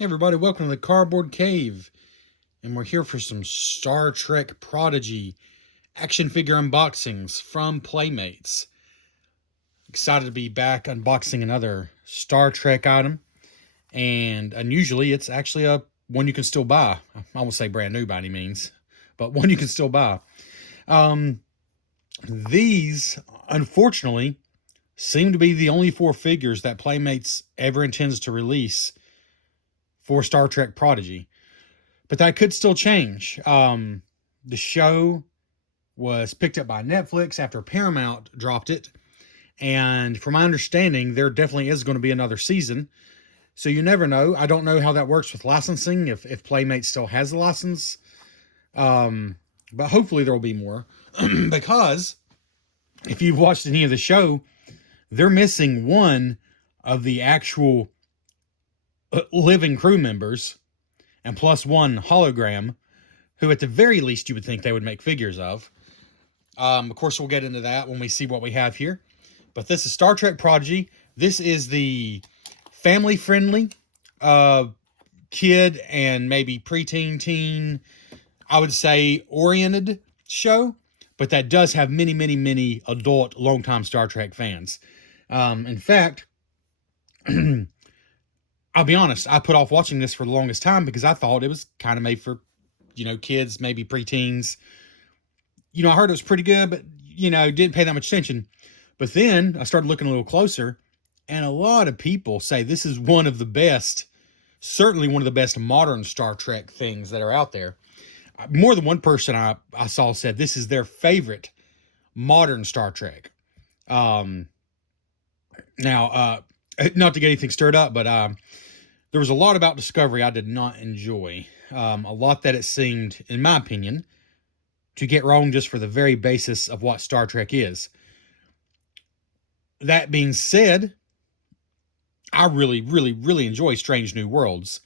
Hey everybody, welcome to the Cardboard Cave, and we're here for some Star Trek Prodigy action figure unboxings from Playmates. Excited to be back unboxing another Star Trek item, and unusually it's actually a one you can still buy. I won't say brand new by any means, but one you can still buy. These, unfortunately, seem to be the only 4 figures that Playmates ever intends to release for Star Trek Prodigy. But that could still change. The show was picked up by Netflix after Paramount dropped it. And from my understanding, there definitely is going to be another season. So you never know. I don't know how that works with licensing, if Playmates still has the license. But hopefully there will be more. Because if you've watched any of the show, they're missing one of the actual living crew members, and plus one hologram, who at the very least you would think they would make figures of. Of course, we'll get into that when we see what we have here. But this is Star Trek Prodigy. This is the family-friendly kid and maybe preteen, teen, I would say, oriented show. But that does have many, many, many adult, longtime Star Trek fans. In fact, I'll be honest, I put off watching this for the longest time because I thought it was kind of made for, kids, maybe preteens. I heard it was pretty good, but, didn't pay that much attention. But then I started looking a little closer, and a lot of people say this is one of the best, certainly one of the best modern Star Trek things that are out there. More than one person I saw said this is their favorite modern Star Trek. Now, not to get anything stirred up, but there was a lot about Discovery I did not enjoy. A lot that it seemed, in my opinion, to get wrong just for the very basis of what Star Trek is. That being said, I really, really, really enjoy Strange New Worlds.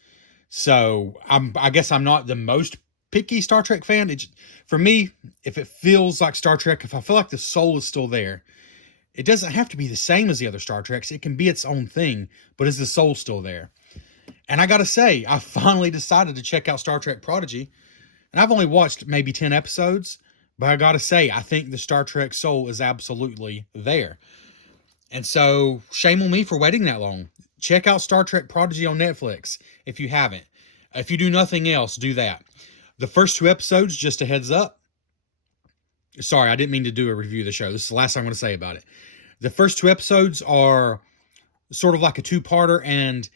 So I guess I'm not the most picky Star Trek fan. For me, if it feels like Star Trek, if I feel like the soul is still there, it doesn't have to be the same as the other Star Treks. It can be its own thing, but is the soul still there? And I gotta say, I finally decided to check out Star Trek Prodigy. And I've only watched maybe 10 episodes, but I gotta say, I think the Star Trek soul is absolutely there. And so, shame on me for waiting that long. Check out Star Trek Prodigy on Netflix if you haven't. If you do nothing else, do that. The first 2 episodes, just a heads up. Sorry, I didn't mean to do a review of the show. This is the last thing I'm going to say about it. The first 2 episodes are sort of like a 2-parter, and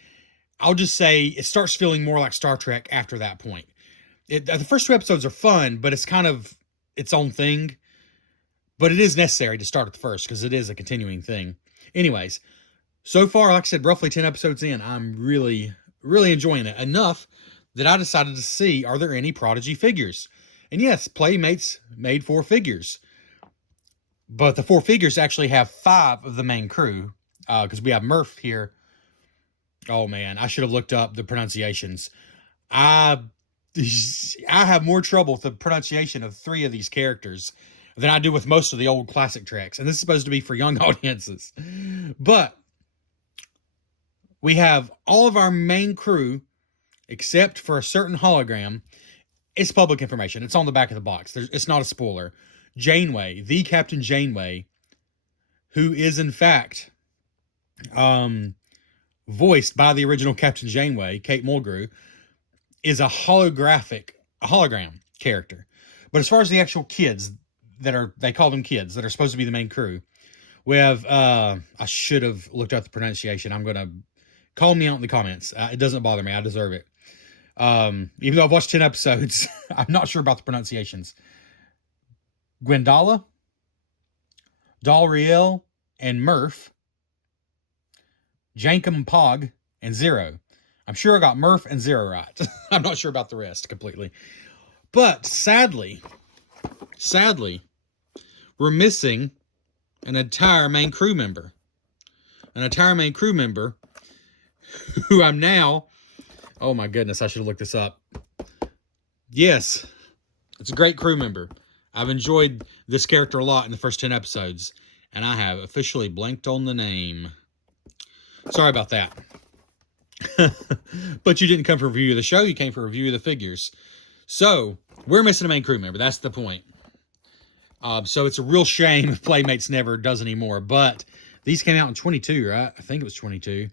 I'll just say it starts feeling more like Star Trek after that point. The first 2 episodes are fun, but it's kind of its own thing. But it is necessary to start at the first, because it is a continuing thing. Anyways, so far, like I said, roughly 10 episodes in, I'm really, really enjoying it. Enough that I decided to see, are there any Prodigy figures? And yes, Playmates made 4 figures. But the 4 figures actually have 5 of the main crew. Because we have Murph here. Oh man, I should have looked up the pronunciations. I have more trouble with the pronunciation of 3 of these characters than I do with most of the old classic Treks. And this is supposed to be for young audiences. But we have all of our main crew, except for a certain hologram. It's public information. It's on the back of the box. It's not a spoiler. Janeway, the Captain Janeway, who is in fact voiced by the original Captain Janeway, Kate Mulgrew, is a hologram character. But as far as the actual kids they call them kids, that are supposed to be the main crew, we have, I should have looked up the pronunciation. I'm going to call me out in the comments. It doesn't bother me. I deserve it. Even though I've watched 10 episodes, I'm not sure about the pronunciations. Gwendala, Dalriel, and Murph, Jankum Pog, and Zero. I'm sure I got Murph and Zero right. I'm not sure about the rest completely. But sadly, we're missing an entire main crew member. An entire main crew member who I'm now... Oh my goodness, I should have looked this up. Yes, it's a great crew member. I've enjoyed this character a lot in the first 10 episodes, and I have officially blanked on the name. Sorry about that. But you didn't come for a review of the show, you came for a review of the figures. So, we're missing a main crew member. That's the point. So it's a real shame if Playmates never does anymore. But these came out in 22, right? I think it was 22.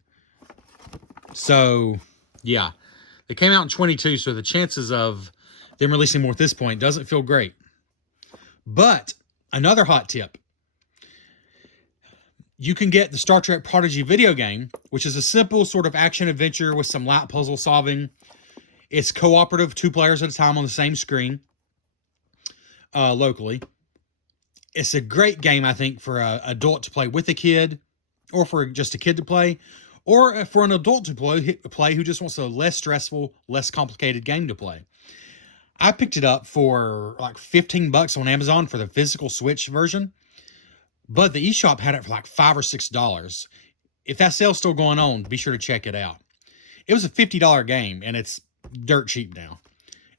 So, yeah. They came out in 22, so the chances of them releasing more at this point doesn't feel great. But, another hot tip. You can get the Star Trek Prodigy video game, which is a simple sort of action-adventure with some light puzzle solving. It's cooperative, 2 players at a time on the same screen, locally. It's a great game, I think, for an adult to play with a kid, or for just a kid to play, or for an adult to play who just wants a less stressful, less complicated game to play. I picked it up for like $15 on Amazon for the physical Switch version, but the eShop had it for like $5 or $6. If that sale's still going on, be sure to check it out. It was a $50 game, and it's dirt cheap now.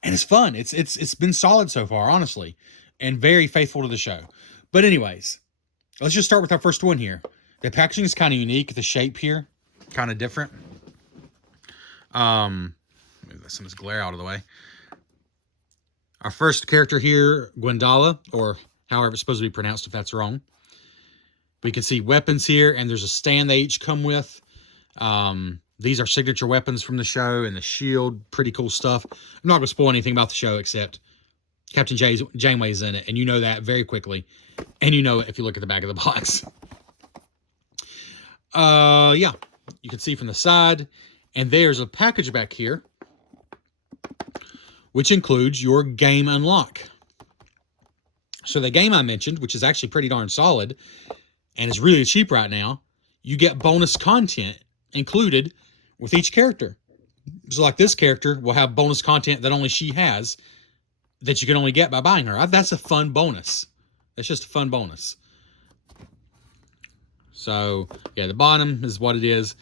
And it's fun. It's been solid so far, honestly, and very faithful to the show. But anyways, let's just start with our first one here. The packaging is kind of unique. The shape here, kind of different. Move some of this glare out of the way. Our first character here, Gwendala, or however it's supposed to be pronounced if that's wrong. We can see weapons here, and there's a stand they each come with. These are signature weapons from the show, and the shield, pretty cool stuff. I'm not going to spoil anything about the show except Captain Janeway is in it, and you know that very quickly. And you know it if you look at the back of the box. Yeah, you can see from the side. And there's a package back here, which includes your game unlock. So the game I mentioned, which is actually pretty darn solid, and is really cheap right now, you get bonus content included with each character. So like this character will have bonus content that only she has, that you can only get by buying her. That's a fun bonus. That's just a fun bonus. So, yeah, the bottom is what it is.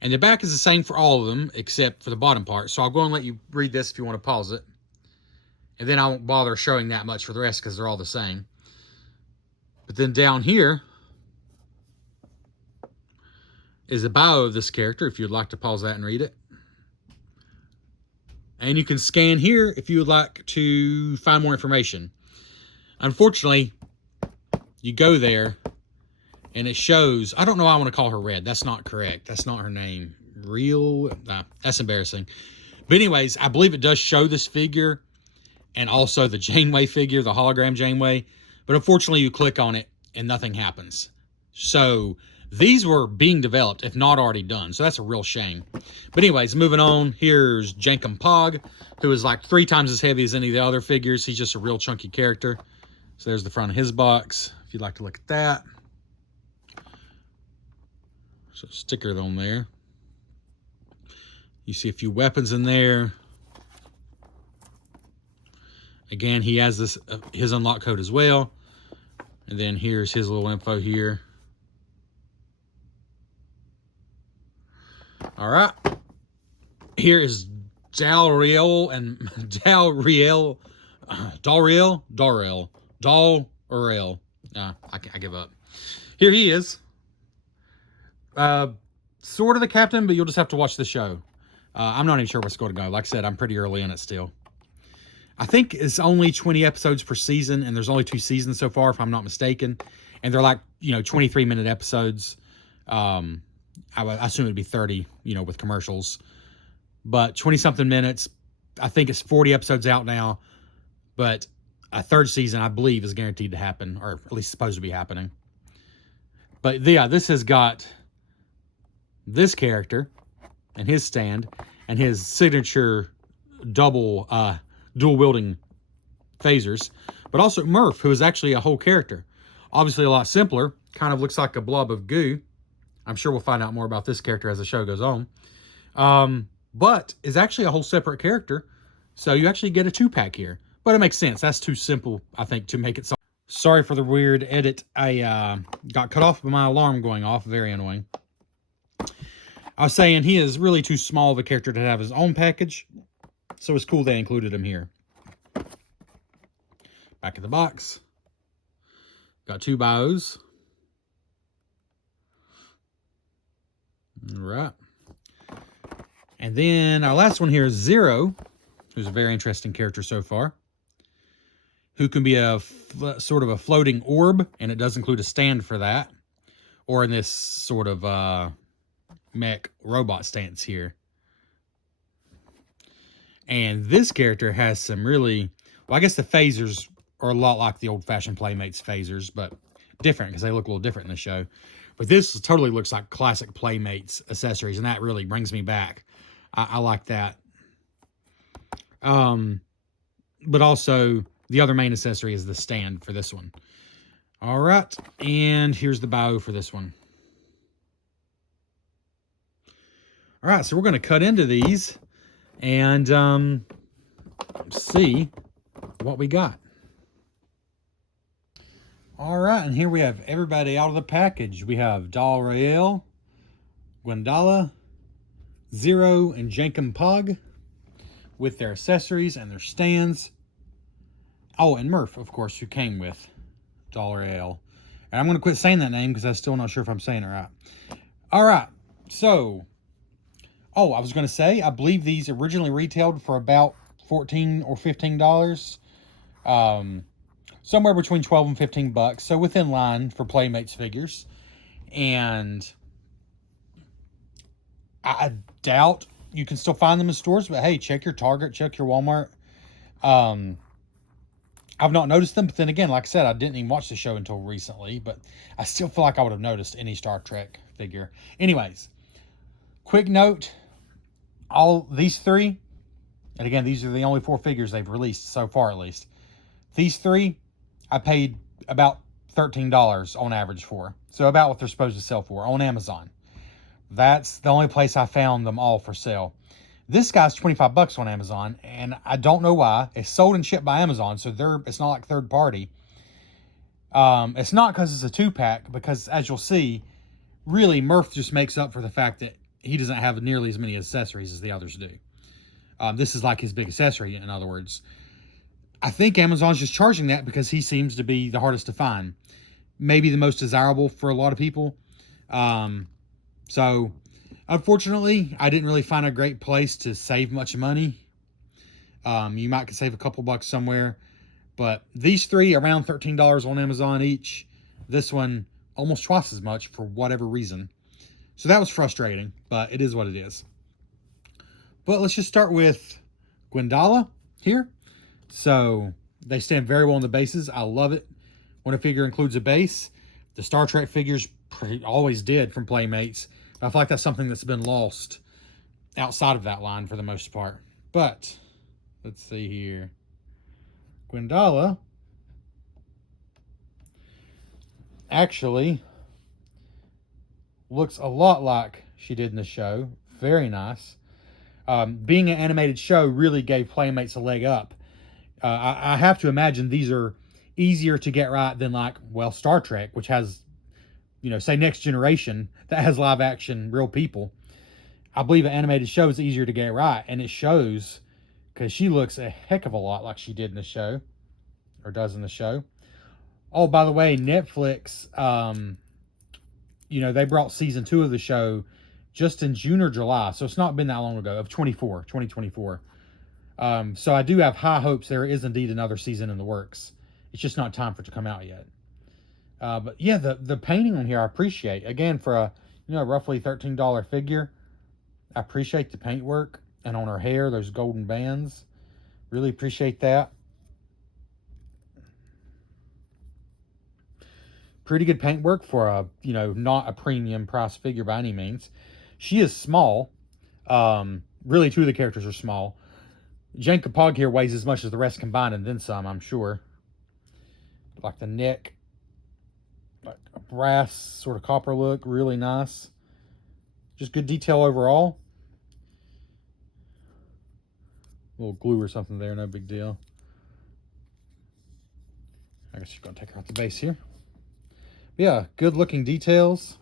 And the back is the same for all of them, except for the bottom part. So I'll go and let you read this if you want to pause it. And then I won't bother showing that much for the rest because they're all the same. But then down here is a bio of this character, if you'd like to pause that and read it. And you can scan here if you would like to find more information. Unfortunately, you go there and it shows, I don't know why I want to call her Red. That's not correct. That's not her name. That's embarrassing. But anyways, I believe it does show this figure and also the Janeway figure, the hologram Janeway. But unfortunately, you click on it and nothing happens. So these were being developed, if not already done. So that's a real shame. But anyways, moving on, here's Jankum Pog, who is like 3 times as heavy as any of the other figures. He's just a real chunky character. So there's the front of his box, if you'd like to look at that. So sticker on there. You see a few weapons in there. Again, he has this his unlock code as well. And then here's his little info here. All right. Here is Dalriel. I give up. Here he is. Sort of the captain, but you'll just have to watch the show. I'm not even sure what's going to go. Like I said, I'm pretty early in it still. I think it's only 20 episodes per season, and there's only 2 seasons so far, if I'm not mistaken. And they're like, 23-minute episodes. I assume it'd be 30, with commercials. But 20-something minutes. I think it's 40 episodes out now. But a 3rd season, I believe, is guaranteed to happen, or at least supposed to be happening. But yeah, this has got this character and his stand and his signature dual wielding phasers, but also Murph, who is actually a whole character. Obviously a lot simpler, kind of looks like a blob of goo. I'm sure we'll find out more about this character as the show goes on. But is actually a whole separate character, so you actually get a 2-pack here. But it makes sense. That's too simple, I think, to make it so. Sorry for the weird edit. I got cut off by my alarm going off. Very annoying. I was saying he is really too small of a character to have his own package. So it's cool they included him here. Back of the box. Got 2 bios. All right. And then our last one here is Zero, who's a very interesting character so far, who can be a sort of a floating orb, and it does include a stand for that, or in this sort of mech robot stance here. And this character has some really, well, I guess the phasers are a lot like the old-fashioned Playmates phasers, but different because they look a little different in the show. But this totally looks like classic Playmates accessories, and that really brings me back. I like that. But also, the other main accessory is the stand for this one. All right, and here's the bow for this one. All right, so we're going to cut into these and see what we got. All right, and here we have everybody out of the package. We have Doll Rael, Gwendala, Zero, and Jankum Pog with their accessories and their stands. Oh, and Murph, of course, who came with Doll Rael. And I'm going to quit saying that name because I'm still not sure if I'm saying it right. All right, so... Oh, I was going to say, I believe these originally retailed for about $14 or $15. Somewhere between 12 and 15 bucks. So within line for Playmates figures. And I doubt you can still find them in stores. But hey, check your Target, check your Walmart. I've not noticed them. But then again, like I said, I didn't even watch the show until recently. But I still feel like I would have noticed any Star Trek figure. Anyways, quick note. All these three, and again, these are the only 4 figures they've released so far, at least. These 3, I paid about $13 on average for. So about what they're supposed to sell for on Amazon. That's the only place I found them all for sale. This guy's 25 bucks on Amazon, and I don't know why. It's sold and shipped by Amazon, so it's not like third party. It's not because it's a 2-pack, because as you'll see, really Murph just makes up for the fact that he doesn't have nearly as many accessories as the others do. This is like his big accessory, in other words. I think Amazon's just charging that because he seems to be the hardest to find. Maybe the most desirable for a lot of people. So, unfortunately, I didn't really find a great place to save much money. You might could save a couple bucks somewhere. But these 3, around $13 on Amazon each. This one, almost twice as much for whatever reason. So that was frustrating, but it is what it is. But let's just start with Gwendala here. So they stand very well on the bases. I love it when a figure includes a base. The Star Trek figures always did from Playmates. I feel like that's something that's been lost outside of that line for the most part. But let's see here. Gwendala actually looks a lot like she did in the show. Very nice. Being an animated show really gave Playmates a leg up. I have to imagine these are easier to get right than like, well, Star Trek, which has, say Next Generation, that has live action real people. I believe an animated show is easier to get right, and it shows because she looks a heck of a lot like she did in the show, or does in the show. Oh, by the way, Netflix, they brought season 2 of the show just in June or July. So it's not been that long ago, of 2024. So I do have high hopes there is indeed another season in the works. It's just not time for it to come out yet. But yeah, the painting on here I appreciate. Again, for a roughly $13 figure, I appreciate the paintwork. And on her hair, those golden bands. Really appreciate that. Pretty good paintwork for a, not a premium price figure by any means. She is small. Really, 2 of the characters are small. Jankum Pog here weighs as much as the rest combined and then some, I'm sure. Like the neck. Like a brass, sort of copper look. Really nice. Just good detail overall. A little glue or something there, no big deal. I guess you're going to take her out the base here. Yeah, good looking details.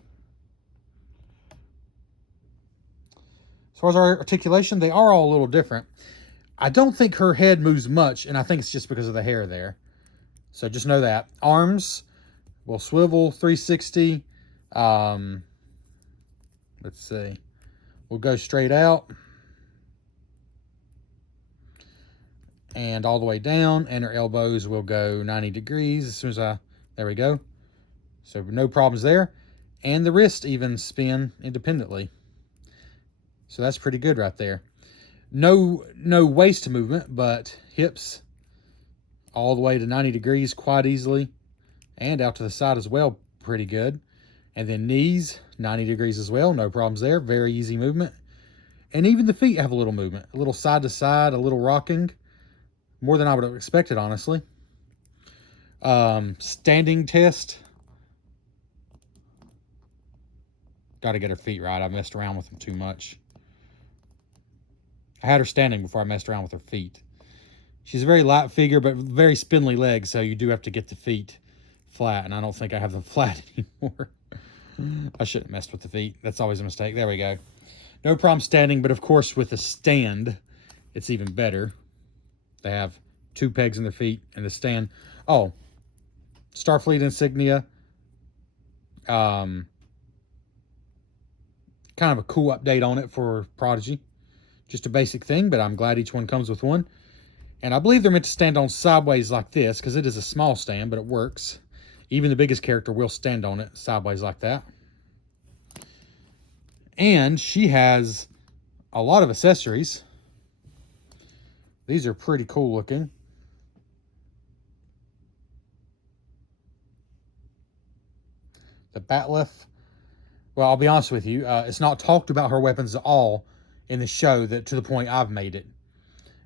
As far as our articulation, they are all a little different. I don't think her head moves much, and I think it's just because of the hair there. So just know that. Arms will swivel 360. Let's see. We'll go straight out. and all the way down, and her elbows will go 90 degrees as soon as there we go. So no problems there. And the wrist even spin independently. So that's pretty good right there. No waist movement, but hips all the way to 90 degrees quite easily, and out to the side as well, pretty good. And then knees, 90 degrees as well, no problems there, very easy movement. And even the feet have a little movement, a little side to side, a little rocking, more than I would have expected, honestly. Standing test. Got to get her feet right. I messed around with them too much. I had her standing before I messed around with her feet. She's a very light figure, but very spindly legs, so you do have to get the feet flat, and I don't think I have them flat anymore. I shouldn't have messed with the feet. That's always a mistake. There we go. No problem standing, but of course with a stand, it's even better. They have 2 pegs in their feet and the stand. Oh, Starfleet insignia. Kind of a cool update on it for Prodigy. Just a basic thing, but I'm glad each one comes with one. And I believe they're meant to stand on sideways like this, because it is a small stand, but it works. Even the biggest character will stand on it sideways like that. And she has a lot of accessories. These are pretty cool looking. The Bat'leth. Well, I'll be honest with you. It's not talked about her weapons at all in the show, that to the point I've made it.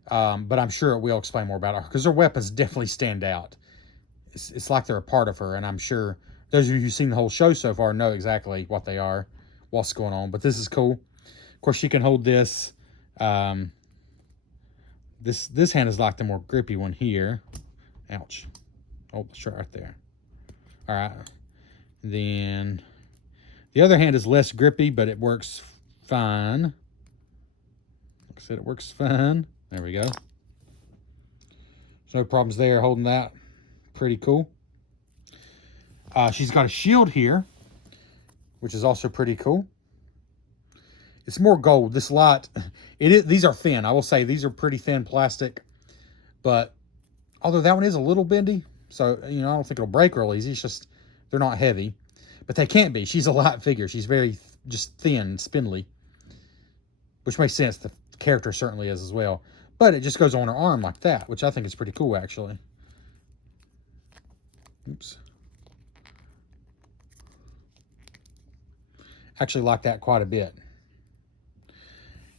But I'm sure it will explain more about her, because her weapons definitely stand out. It's like they're a part of her, and I'm sure those of you who've seen the whole show so far know exactly what they are, what's going on. But this is cool. Of course, she can hold this. This hand is like the more grippy one here. Ouch. Oh, it's right there. All right. Then the other hand is less grippy, but it works fine. Like I said, it works fine. There we go. There's no problems there holding that. Pretty cool. She's got a shield here, which is also pretty cool. It's more gold. This lot, these are thin. I will say these are pretty thin plastic, but although that one is a little bendy, so I don't think it'll break real easy. It's just they're not heavy, but they can't be. She's a light figure. She's very just thin, spindly, which makes sense. The character certainly is as well, but it just goes on her arm like that, which I think is pretty cool actually. Oops. Actually like that quite a bit.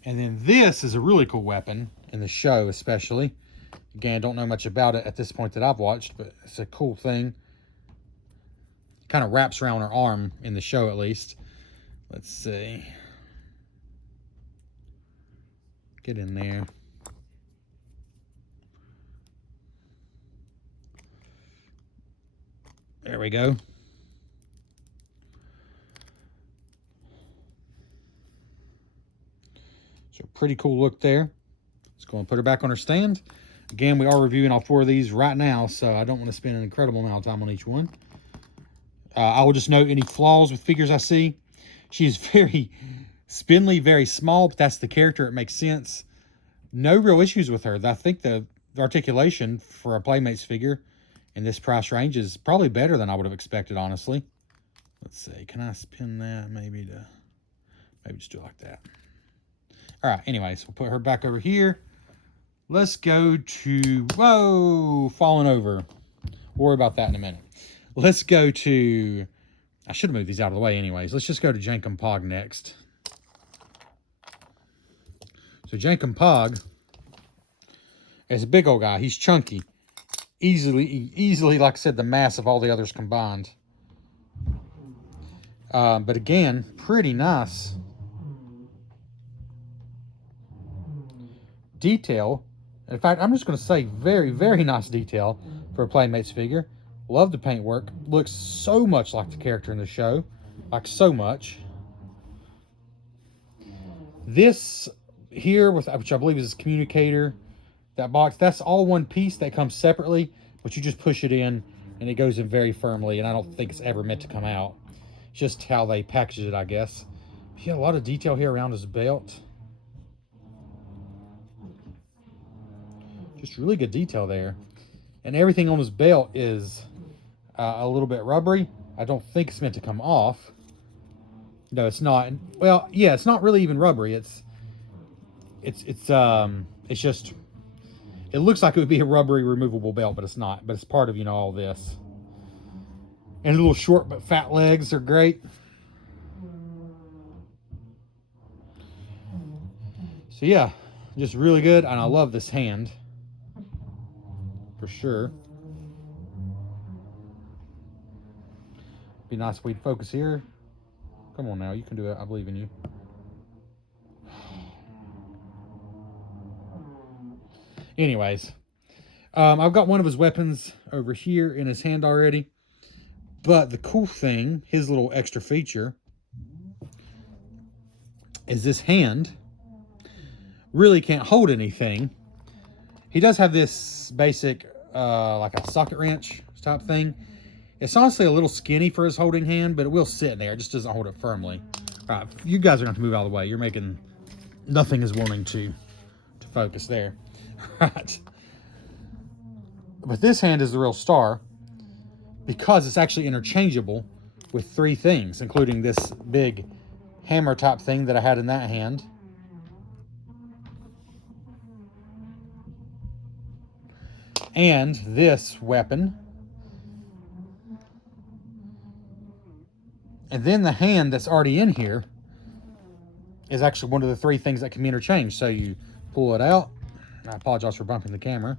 And then this is a really cool weapon in the show, especially. Again, don't know much about it at this point that I've watched, but it's a cool thing. Kind of wraps around her arm in the show, at least. Let's see. Get in there. There we go. So pretty cool look there. Let's go and put her back on her stand. Again, we are reviewing all 4 of these right now, so I don't want to spend an incredible amount of time on each one. I will just note any flaws with figures I see. She's very spindly, very small, but that's the character. It makes sense. No real issues with her. I think the articulation for a Playmates figure in this price range is probably better than I would have expected, honestly. Let's see. Can I spin that maybe just do it like that? All right. Anyways, we'll put her back over here. Let's go to... Whoa! Falling over. We'll worry about that in a minute. Let's go to... I should have moved these out of the way anyways. Let's just go to Jankum Pog next. So Jankum Pog is a big old guy. He's chunky. Easily, like I said, the mass of all the others combined. But again, pretty nice detail. In fact, I'm just going to say very, very nice detail for a Playmates figure. Love the paintwork. Looks so much like the character in the show. Like so much. This here, which I believe is his communicator, that box, that's all one piece that comes separately, but you just push it in and it goes in very firmly, and I don't think it's ever meant to come out. It's just how they package it, I guess. Yeah, a lot of detail here around his belt. Just really good detail there. And everything on his belt is a little bit rubbery. I don't think it's meant to come off. No, it's not. Well, yeah, it's not really even rubbery. It's just, it looks like it would be a rubbery removable belt, but it's not. But it's part of, all this. And little short but fat legs are great. So yeah, just really good. And I love this hand. For sure. Be nice if we'd focus here. Come on now, you can do it. I believe in you. Anyways, I've got one of his weapons over here in his hand already. But the cool thing, his little extra feature, is this hand really can't hold anything. He does have this basic, like a socket wrench type thing. It's honestly a little skinny for his holding hand, but it will sit there. It just doesn't hold it firmly. All right, you guys are going to have to move out of the way. You're making, nothing is wanting to focus there. Right. But this hand is the real star because it's actually interchangeable with 3 things, including this big hammer type thing that I had in that hand. And this weapon. And then the hand that's already in here is actually one of the 3 things that can be interchanged. So you pull it out. I apologize for bumping the camera.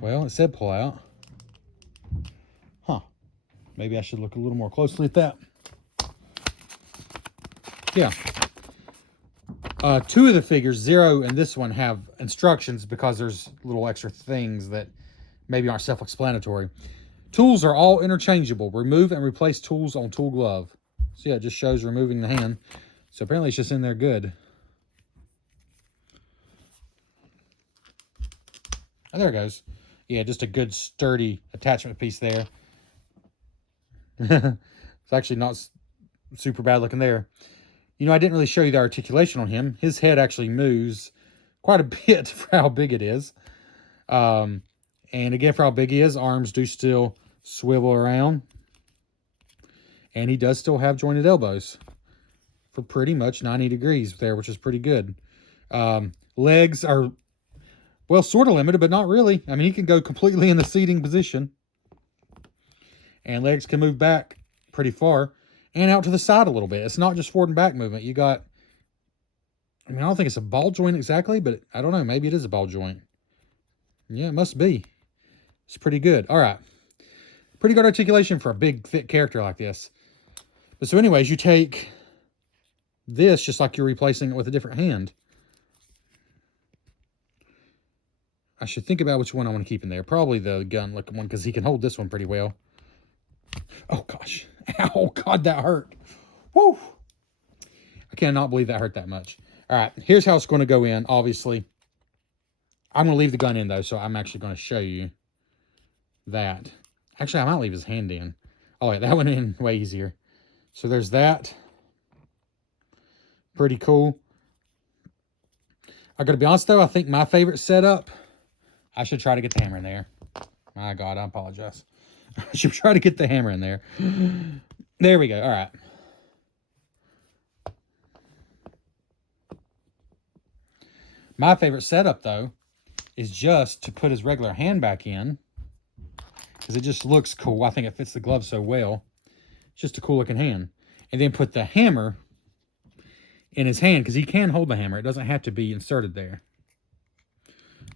Well, it said pull out. Huh. Maybe I should look a little more closely at that. Yeah. 2 of the figures, 0 and this one, have instructions because there's little extra things that maybe aren't self-explanatory. Tools are all interchangeable. Remove and replace tools on tool glove. So yeah, it just shows removing the hand. So apparently it's just in there good. Oh, there it goes. Yeah, just a good sturdy attachment piece there. It's actually not super bad looking there. I didn't really show you the articulation on him. His head actually moves quite a bit for how big it is. And again, for how big he is, arms do still swivel around. And he does still have jointed elbows for pretty much 90 degrees there, which is pretty good. Legs are, well, sort of limited, but not really. I mean, he can go completely in the seating position. And legs can move back pretty far and out to the side a little bit. It's not just forward and back movement. You got, I mean, I don't think it's a ball joint exactly, but I don't know. Maybe it is a ball joint. Yeah, it must be. It's pretty good. All right. Pretty good articulation for a big, thick character like this. But so anyways, you take this just like you're replacing it with a different hand. I should think about which one I want to keep in there. Probably the gun-looking one because he can hold this one pretty well. Oh, gosh. Ow, God, that hurt. Woo! I cannot believe that hurt that much. All right, here's how it's going to go in, obviously. I'm going to leave the gun in, though, so I'm actually going to show you that. Actually, I might leave his hand in. Oh, yeah, that went in way easier. So there's that. Pretty cool. I got to be honest, though, I think my favorite setup, I should try to get the hammer in there. My God, I apologize. I should try to get the hammer in there. There we go. All right. My favorite setup, though, is just to put his regular hand back in. Because it just looks cool. I think it fits the glove so well. It's just a cool looking hand. And then put the hammer in his hand. Because he can hold the hammer. It doesn't have to be inserted there.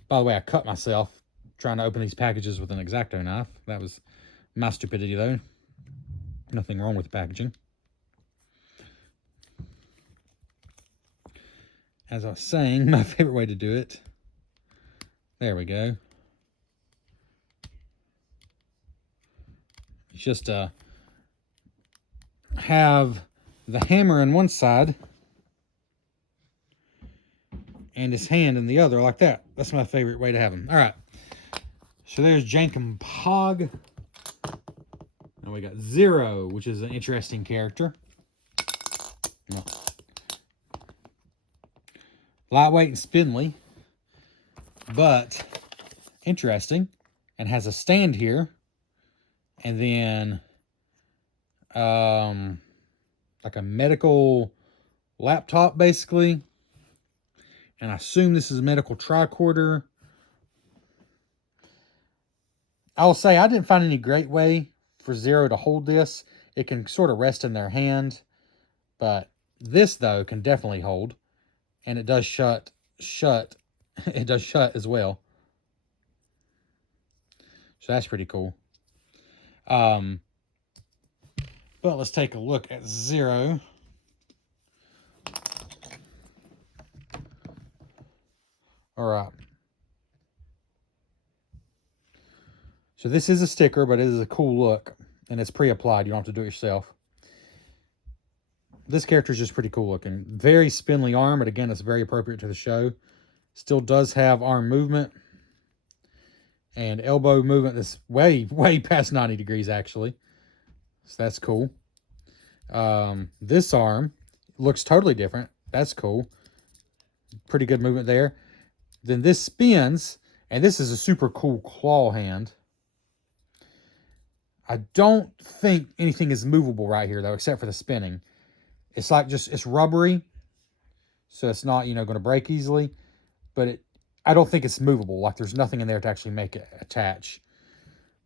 By the way, I cut myself trying to open these packages with an X-Acto knife. That was my stupidity, though. Nothing wrong with the packaging. As I was saying, my favorite way to do it. There we go. It's just have the hammer on one side and his hand in the other, like that. That's my favorite way to have him. All right. So there's Jankum Pog. And we got Zero, which is an interesting character. No. Lightweight and spindly. But interesting, and has a stand here, and then like a medical laptop basically, and I assume this is a medical tricorder. I will say I didn't find any great way for Zero to hold this. It can sort of rest in their hand, but this though can definitely hold, and it does shut. It does shut as well. So that's pretty cool. But let's take a look at Zero. All right. So this is a sticker, but it is a cool look, and it's pre-applied. You don't have to do it yourself. This character is just pretty cool looking. Very spindly arm, but again, it's very appropriate to the show. Still does have arm movement and elbow movement that's way past 90 degrees, actually. So that's cool. This arm looks totally different. That's cool. Pretty good movement there. Then this spins, and this is a super cool claw hand. I don't think anything is movable right here, though, except for the spinning. It's like it's rubbery, so it's not, going to break easily. But I don't think it's movable. Like, there's nothing in there to actually make it attach.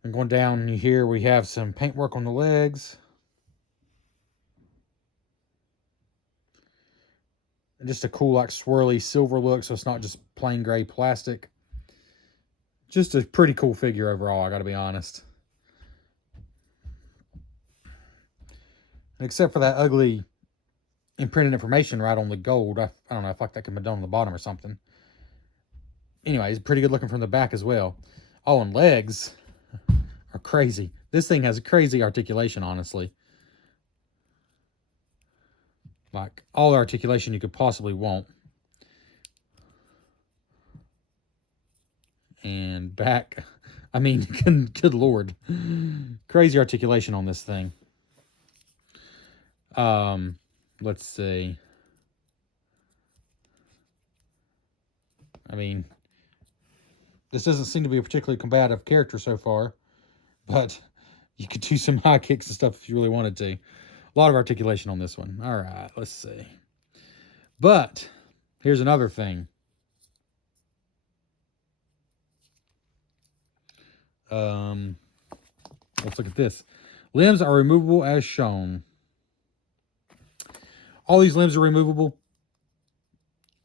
And going down here, we have some paintwork on the legs. And just a cool, like, swirly silver look, so it's not just plain gray plastic. Just a pretty cool figure overall, I gotta be honest. And except for that ugly imprinted information right on the gold, I don't know, I feel like that could be done on the bottom or something. Anyway, it's pretty good looking from the back as well. Oh, and legs are crazy. This thing has crazy articulation, honestly. Like, all the articulation you could possibly want. And back, I mean, good Lord. Crazy articulation on this thing. Let's see. I mean, this doesn't seem to be a particularly combative character so far, but you could do some high kicks and stuff if you really wanted to. A lot of articulation on this one. All right, let's see. But here's another thing. Let's look at this. Limbs are removable as shown. All these limbs are removable.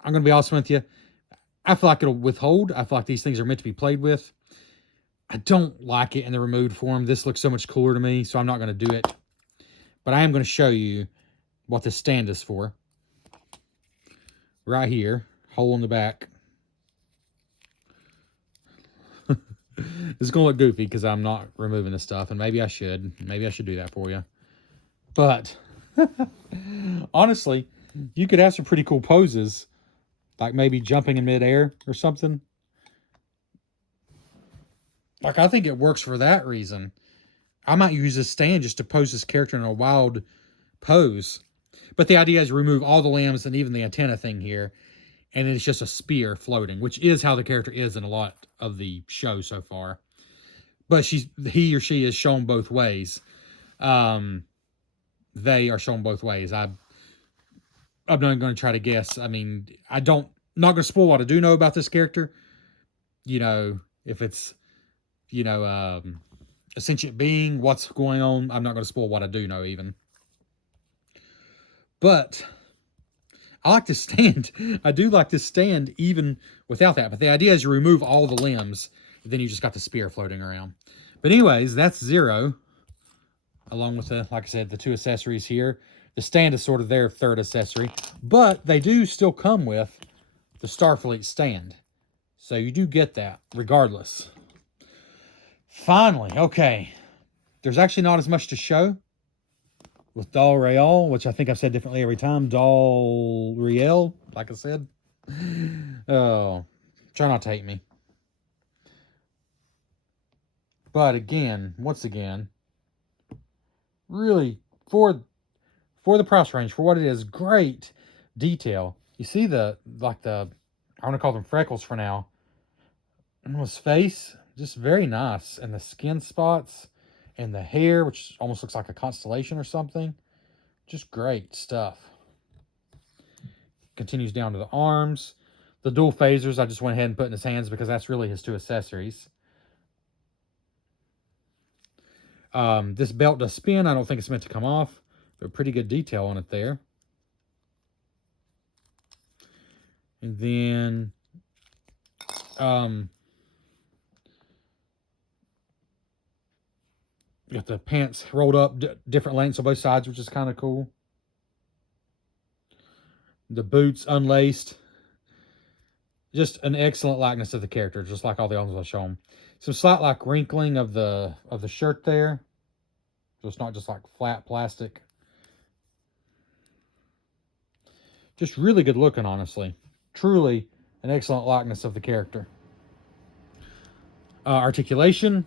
I'm going to be honest with you. I feel like it'll withhold. I feel like these things are meant to be played with. I don't like it in the removed form. This looks so much cooler to me, so I'm not going to do it. But I am going to show you what this stand is for. Right here. Hole in the back. This is going to look goofy because I'm not removing this stuff. And maybe I should. Maybe I should do that for you. But honestly, you could have some pretty cool poses. Like maybe jumping in midair or something. Like, I think it works for that reason. I might use this stand just to pose this character in a wild pose. But the idea is remove all the limbs and even the antenna thing here. And it's just a spear floating, which is how the character is in a lot of the show so far. But he or she is shown both ways. They are shown both ways. I'm not going to try to guess. I mean, not going to spoil what I do know about this character. If it's, a sentient being, what's going on. I'm not going to spoil what I do know even. But I like this stand. I do like this stand even without that. But the idea is you remove all the limbs. Then you just got the spear floating around. But anyways, that's Zero. Along with, like I said, the two accessories here. The stand is sort of their third accessory. But they do still come with the Starfleet stand. So you do get that regardless. Finally, okay. There's actually not as much to show with Dal Real, which I think I've said differently every time. Dal Real, like I said. Oh, try not to hate me. But again, once again, really, for the price range, for what it is, great detail. You see I want to call them freckles for now, And his face, just very nice. And the skin spots and the hair, which almost looks like a constellation or something. Just great stuff. Continues down to the arms. The dual phasers, I just went ahead and put in his hands because that's really his two accessories. This belt does spin. I don't think it's meant to come off. But pretty good detail on it there. And then you got the pants rolled up different lengths on both sides, which is kind of cool. The boots unlaced. Just an excellent likeness of the character, just like all the others I'll show them. Some slight like wrinkling of the shirt there. So it's not just like flat plastic. Just really good looking, honestly. Truly an excellent likeness of the character. Articulation.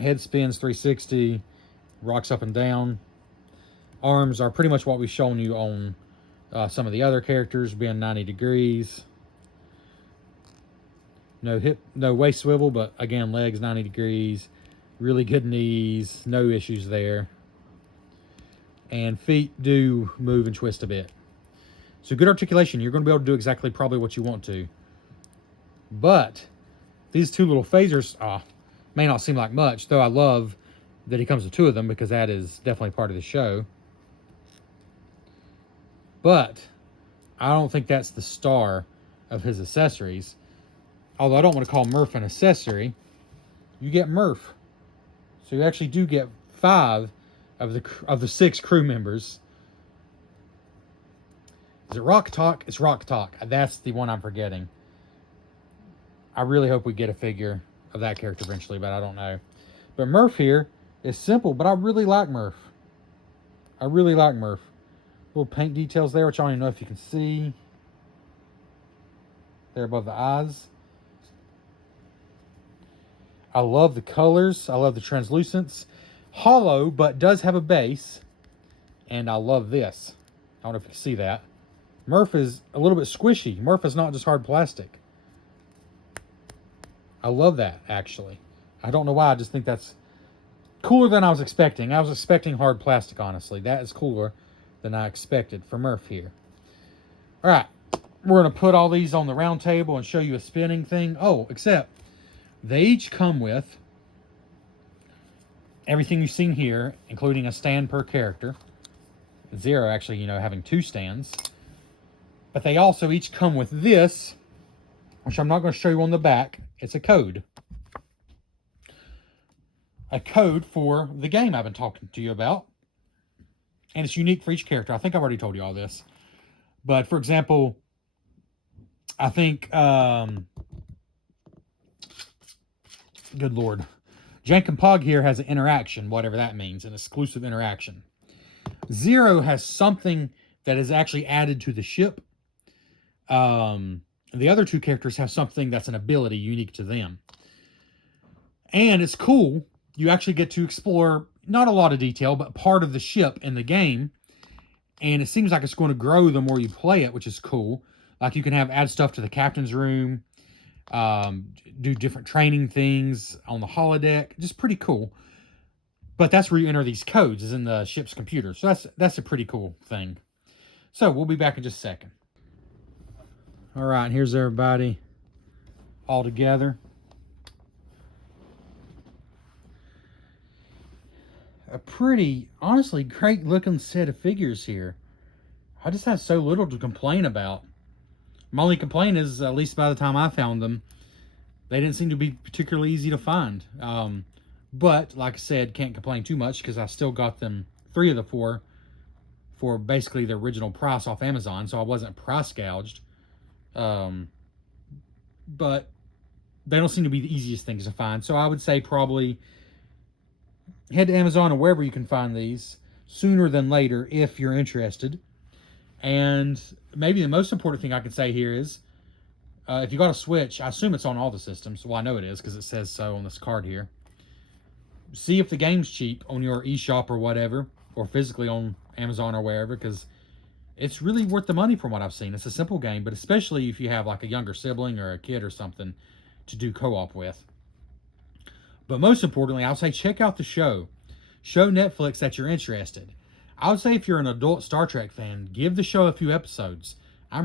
Head spins 360. Rocks up and down. Arms are pretty much what we've shown you on some of the other characters, being 90 degrees. No waist swivel, but again, legs 90 degrees. Really good knees. No issues there. And feet do move and twist a bit. So good articulation. You're going to be able to do exactly probably what you want to. But these two little phasers may not seem like much, though I love that he comes with two of them because that is definitely part of the show. But I don't think that's the star of his accessories. Although I don't want to call Murph an accessory. You get Murph. So you actually do get 5 of the 6 crew members. Is it Rock Talk? It's Rock Talk. That's the one I'm forgetting. I really hope we get a figure of that character eventually, but I don't know. But Murph here is simple, but I really like Murph. I really like Murph. Little paint details there, which I don't even know if you can see. There above the eyes. I love the colors. I love the translucence. Hollow, but does have a base. And I love this. I don't know if you can see that. Murph is a little bit squishy. Murph is not just hard plastic. I love that, actually. I don't know why. I just think that's cooler than I was expecting. I was expecting hard plastic, honestly. That is cooler than I expected for Murph here. All right. We're going to put all these on the round table and show you a spinning thing. Oh, except they each come with everything you've seen here, including a stand per character. Zero actually, having 2 stands. But they also each come with this, which I'm not going to show you on the back. It's a code. A code for the game I've been talking to you about. And it's unique for each character. I think I've already told you all this. But, for example, I think, good Lord, Jank and Pog here has an interaction, whatever that means, an exclusive interaction. Zero has something that is actually added to the ship. The other 2 characters have something that's an ability unique to them. And it's cool. You actually get to explore, not a lot of detail, but part of the ship in the game. And it seems like it's going to grow the more you play it, which is cool. Like you can add stuff to the captain's room, do different training things on the holodeck. Just pretty cool. But that's where you enter these codes, is in the ship's computer. So that's a pretty cool thing. So we'll be back in just a second. All right, here's everybody all together. A pretty, honestly, great looking set of figures here. I just have so little to complain about. My only complaint is, at least by the time I found them, they didn't seem to be particularly easy to find. But, like I said, can't complain too much because I still got them 3 of the 4 for basically the original price off Amazon, so I wasn't price gouged. But they don't seem to be the easiest things to find. So I would say probably head to Amazon or wherever you can find these sooner than later if you're interested. And maybe the most important thing I can say here is, if you got a Switch, I assume it's on all the systems. Well, I know it is because it says so on this card here. See if the game's cheap on your eShop or whatever, or physically on Amazon or wherever, because it's really worth the money from what I've seen. It's a simple game, but especially if you have like a younger sibling or a kid or something, to do co-op with. But most importantly, I would say check out the show. Show Netflix that you're interested. I would say if you're an adult Star Trek fan, give the show a few episodes. I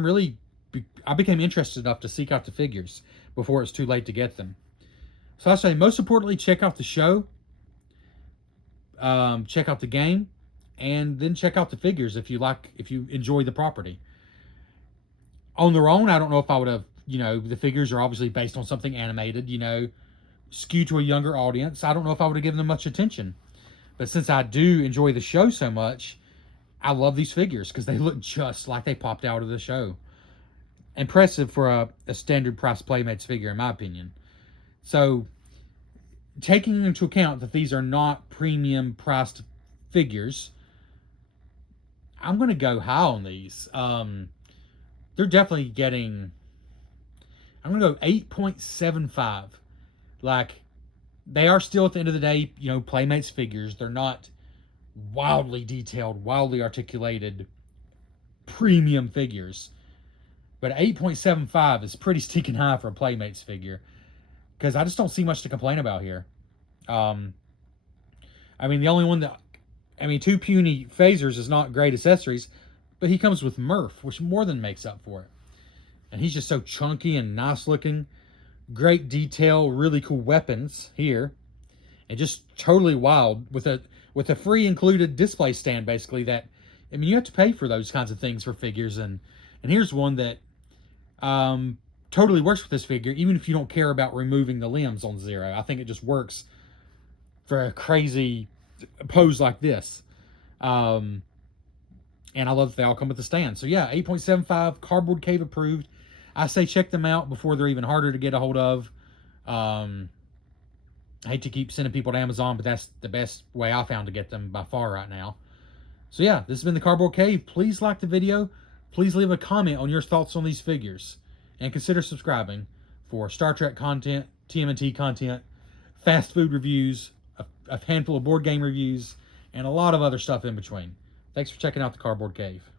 became interested enough to seek out the figures before it's too late to get them. So I say most importantly, check out the show, check out the game, and then check out the figures if you enjoy the property. On their own, I don't know if I would have, the figures are obviously based on something animated, skewed to a younger audience. I don't know if I would have given them much attention. But since I do enjoy the show so much, I love these figures because they look just like they popped out of the show. Impressive for a standard price Playmates figure, in my opinion. So, taking into account that these are not premium priced figures, I'm going to go high on these. They're definitely getting, I'm going to go 8.75. Like, they are still, at the end of the day, Playmates figures. They're not wildly detailed, wildly articulated premium figures. But 8.75 is pretty stinking high for a Playmates figure, because I just don't see much to complain about here. The only one two puny phasers is not great accessories, but he comes with Murph, which more than makes up for it. And he's just so chunky and nice looking. Great detail, really cool weapons here, and just totally wild with a free included display stand, basically. That, you have to pay for those kinds of things for figures, and here's one that totally works with this figure, even if you don't care about removing the limbs on Zero. I think it just works for a crazy pose like this. And I love that they all come with the stand. So yeah, 8.75, Cardboard Cave approved. I say check them out before they're even harder to get a hold of. I hate to keep sending people to Amazon, but that's the best way I found to get them by far right now. So yeah, this has been the Cardboard Cave. Please like the video. Please leave a comment on your thoughts on these figures. And consider subscribing for Star Trek content, TMNT content, fast food reviews, a handful of board game reviews, and a lot of other stuff in between. Thanks for checking out the Cardboard Cave.